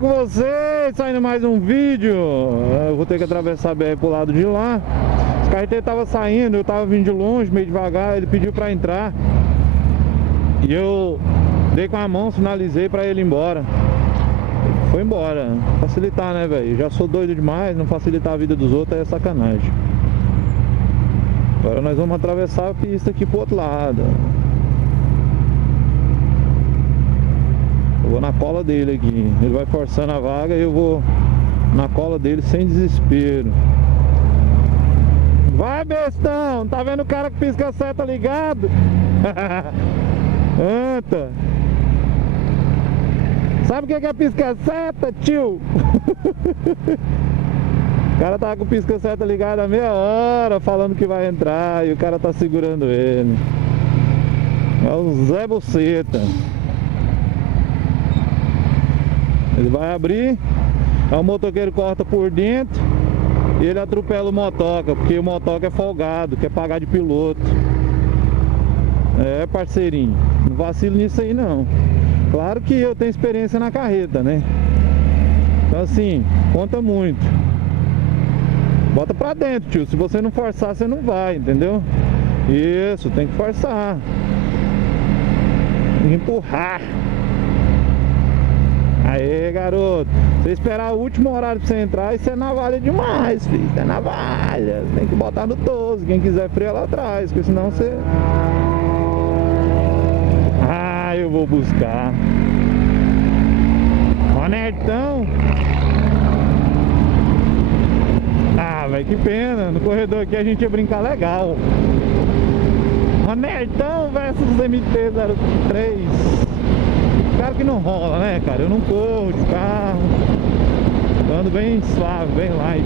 com vocês, saindo mais um vídeo. Eu vou ter que atravessar a BR pro lado de lá. Esse carreteiro tava saindo, eu tava vindo de longe, meio devagar. Ele pediu pra entrar e eu dei com a mão, sinalizei pra ele ir embora. Foi embora. Facilitar, né, velho? Já sou doido demais, não facilitar a vida dos outros é sacanagem. Agora nós vamos atravessar a pista aqui pro outro lado. Eu vou na cola dele aqui. Ele vai forçando a vaga e eu vou na cola dele sem desespero. Vai, bestão! Tá vendo o cara que pisca a seta ligado? Anta! Sabe o que é pisca-seta, tio? O cara tava com o pisca-seta ligado há meia hora, falando que vai entrar, e o cara tá segurando ele. É o Zé Buceta. Ele vai abrir, aí o motoqueiro corta por dentro e ele atropela o motoca, porque o motoca é folgado, quer pagar de piloto. É, parceirinho, não vacilo nisso aí não. Claro que eu tenho experiência na carreta, né? Então assim, conta muito. Bota pra dentro, tio. Se você não forçar, você não vai, entendeu? Isso, tem que forçar. Tem que empurrar. Aê, garoto. Você esperar o último horário pra você entrar, isso é navalha demais, filho. Isso é navalha. Tem que botar no 12. Quem quiser freia lá atrás, porque senão você... eu vou buscar. Ó, nerdão. Velho, que pena. No corredor aqui a gente ia brincar legal. Ó, nerdão versus MT-03. Claro que não rola, né, cara? Eu não corro de carro. Tô ando bem suave, bem light.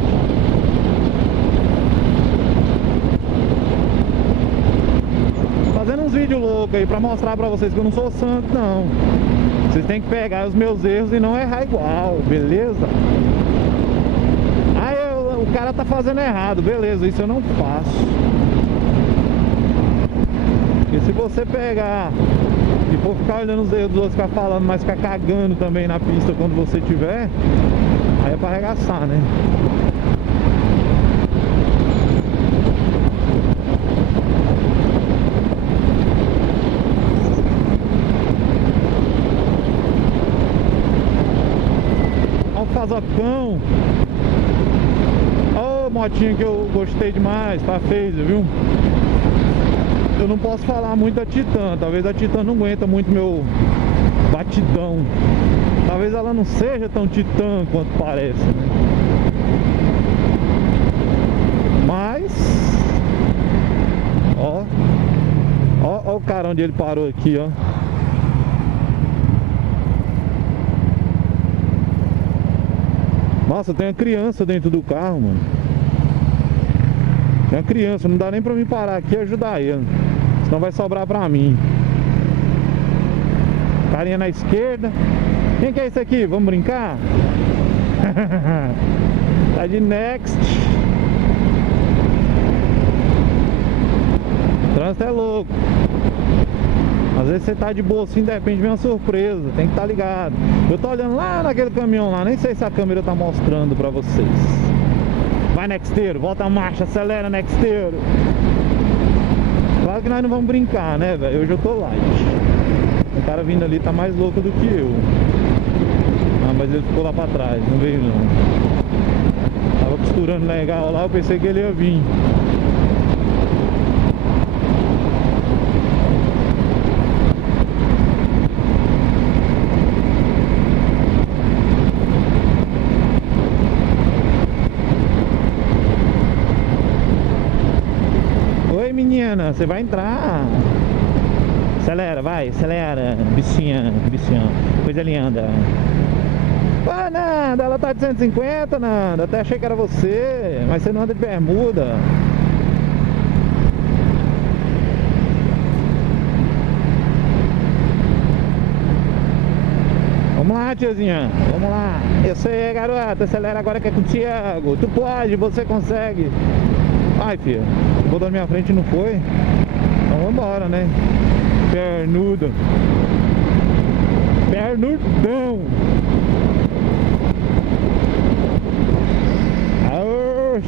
Fazendo uns vídeos loucos aí pra mostrar pra vocês que eu não sou santo, não. Vocês têm que pegar os meus erros e não errar igual, beleza? O cara tá fazendo errado, beleza, isso eu não faço. Porque se você pegar e for ficar olhando os erros dos outros, ficar falando, mas ficar cagando também na pista quando você tiver, aí é pra arregaçar, né? Casacão. Ó, motinha que eu gostei demais, tá feio, viu? Eu não posso falar muito da Titan, talvez a Titan não aguenta muito meu batidão. Talvez ela não seja tão Titan quanto parece, né? Mas ó o cara onde ele parou aqui, ó. Nossa, tem uma criança dentro do carro, mano. Tem uma criança, não dá nem pra mim parar aqui e ajudar ele. Senão vai sobrar pra mim. Carinha na esquerda. Quem que é esse aqui? Vamos brincar? Tá de next. O trânsito é louco. Às vezes você tá de boa assim, de repente vem uma surpresa. Tem que estar ligado. Eu tô olhando lá naquele caminhão lá, nem sei se a câmera tá mostrando pra vocês. Vai, nexteiro, volta a marcha, acelera, nexteiro. Claro que nós não vamos brincar, né, velho? Hoje eu tô light. O cara vindo ali tá mais louco do que eu. Ah, mas ele ficou lá pra trás, não veio não. Tava costurando legal lá, eu pensei que ele ia vir. Menina, você vai entrar. Acelera, vai, acelera. Bichinha, coisa linda. Ah, Nanda, ela tá de 150, Nanda. Até achei que era você, mas você não anda de bermuda. Vamos lá, tiazinha, vamos lá. Eu sei, garota, acelera agora que é com o Thiago. Tu pode, você consegue. Ai, filha, botou na minha frente e não foi. Então vambora, né? Pernudo. Pernudão.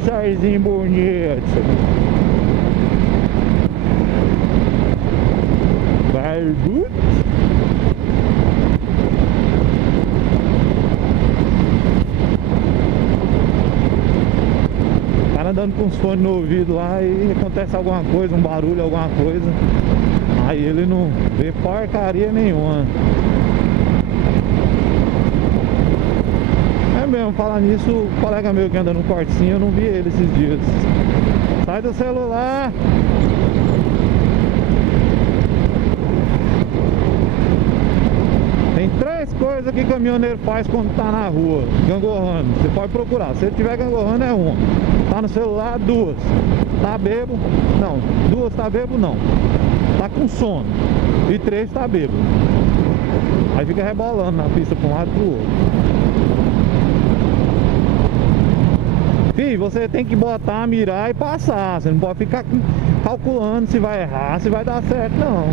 Serginho bonito. Barbudo. O cara andando com os fones no ouvido lá e acontece alguma coisa, um barulho, alguma coisa. Aí ele não vê porcaria nenhuma. É mesmo, falar nisso, o colega meu que anda no cortezinho, eu não vi ele esses dias. Sai do celular! Tem três coisas que caminhoneiro faz quando tá na rua, gangorrando. Você pode procurar, se ele tiver gangorrando é uma. Tá no celular, duas. Tá bêbado, não. Duas tá bêbado, não. Tá com sono. E três tá bêbado. Aí fica rebolando na pista pra um lado e pro outro. Fih, você tem que botar, mirar e passar. Você não pode ficar calculando se vai errar, se vai dar certo, não.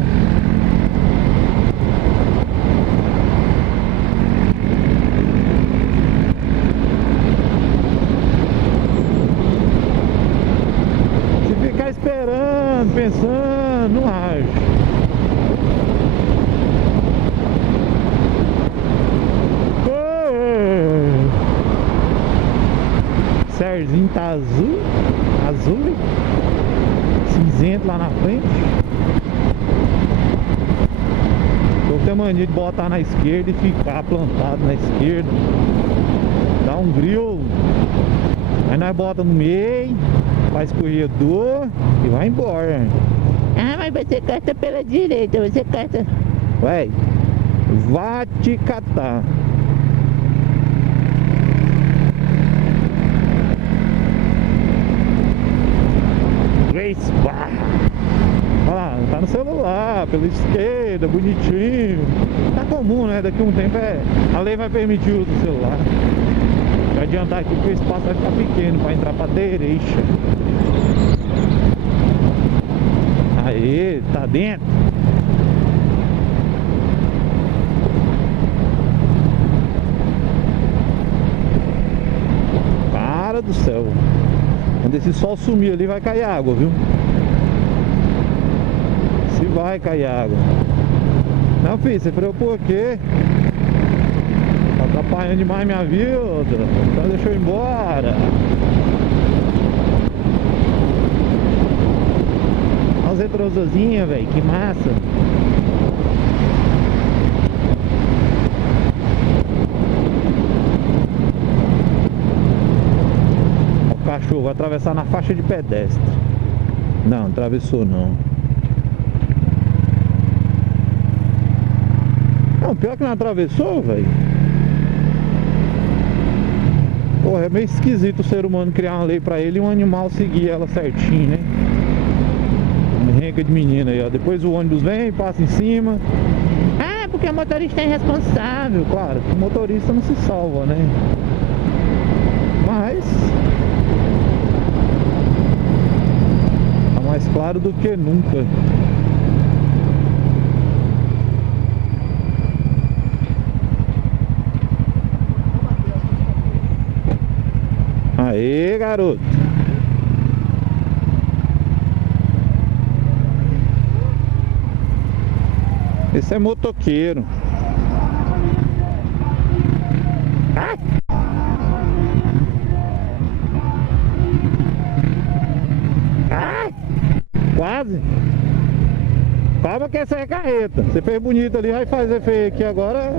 Se ficar esperando, pensando, não age. Serginho tá azul, cinzento lá na frente. Eu tenho mania de botar na esquerda e ficar plantado na esquerda. Dá um grilo. Aí nós bota no meio, faz corredor e vai embora. Ah, mas você corta pela direita, você corta. Ué, vá te catar. Olha lá, tá no celular, pela esquerda, bonitinho. Tá comum, né? Daqui a um tempo a lei vai permitir o uso do celular. Vai adiantar aqui porque o espaço vai ficar pequeno para entrar pra direita. Aí, tá dentro. Cara do céu. Quando esse sol sumir ali vai cair água, viu? Se vai cair água. Não, filho, você preocupa o quê? Tá atrapalhando demais minha vida. Então deixa eu ir embora. Olha as retrosozinhas, velho, que massa. O cachorro vai atravessar na faixa de pedestre. Não, atravessou não. Não, pior que não atravessou, velho. Porra, é meio esquisito o ser humano criar uma lei pra ele e um animal seguir ela certinho, né? Renca de menina aí, ó. Depois o ônibus vem, passa em cima. Ah, porque o motorista é irresponsável. Claro, o motorista não se salva, né? Mas tá mais claro do que nunca. Aê, garoto. Esse é motoqueiro. Ai! Ai! Quase! Calma que essa é carreta. Você fez bonito ali, vai fazer feio aqui agora.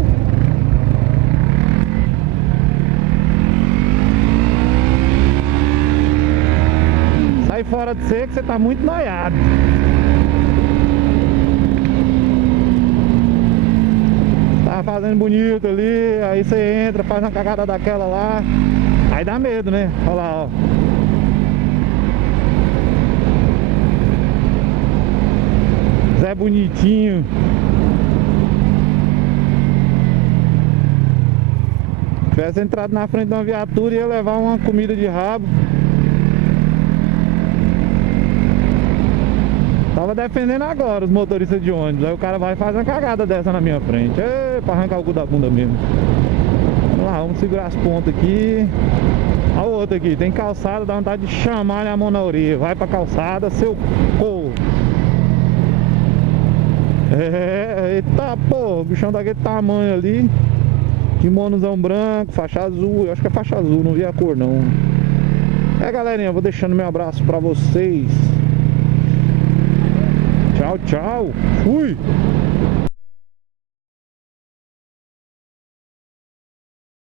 Sai fora de você que você tá muito noiado. Tá fazendo bonito ali, aí você entra, faz uma cagada daquela lá. Aí dá medo, né? Olha lá, ó. Zé bonitinho. Se tivesse entrado na frente de uma viatura, ia levar uma comida de rabo. Tava defendendo agora os motoristas de ônibus. Aí o cara vai e faz uma cagada dessa na minha frente. Pra arrancar o cu da bunda mesmo. Vamos lá, vamos segurar as pontas aqui. Olha o outro aqui, tem calçada, dá vontade de chamar a mão na orelha. Vai pra calçada, seu corno. Eita porra, o bichão daquele tamanho ali. Kimonozão branco, faixa azul. Eu acho que é faixa azul, não vi a cor não. Galerinha, eu vou deixando meu abraço pra vocês. Tchau, tchau. Fui.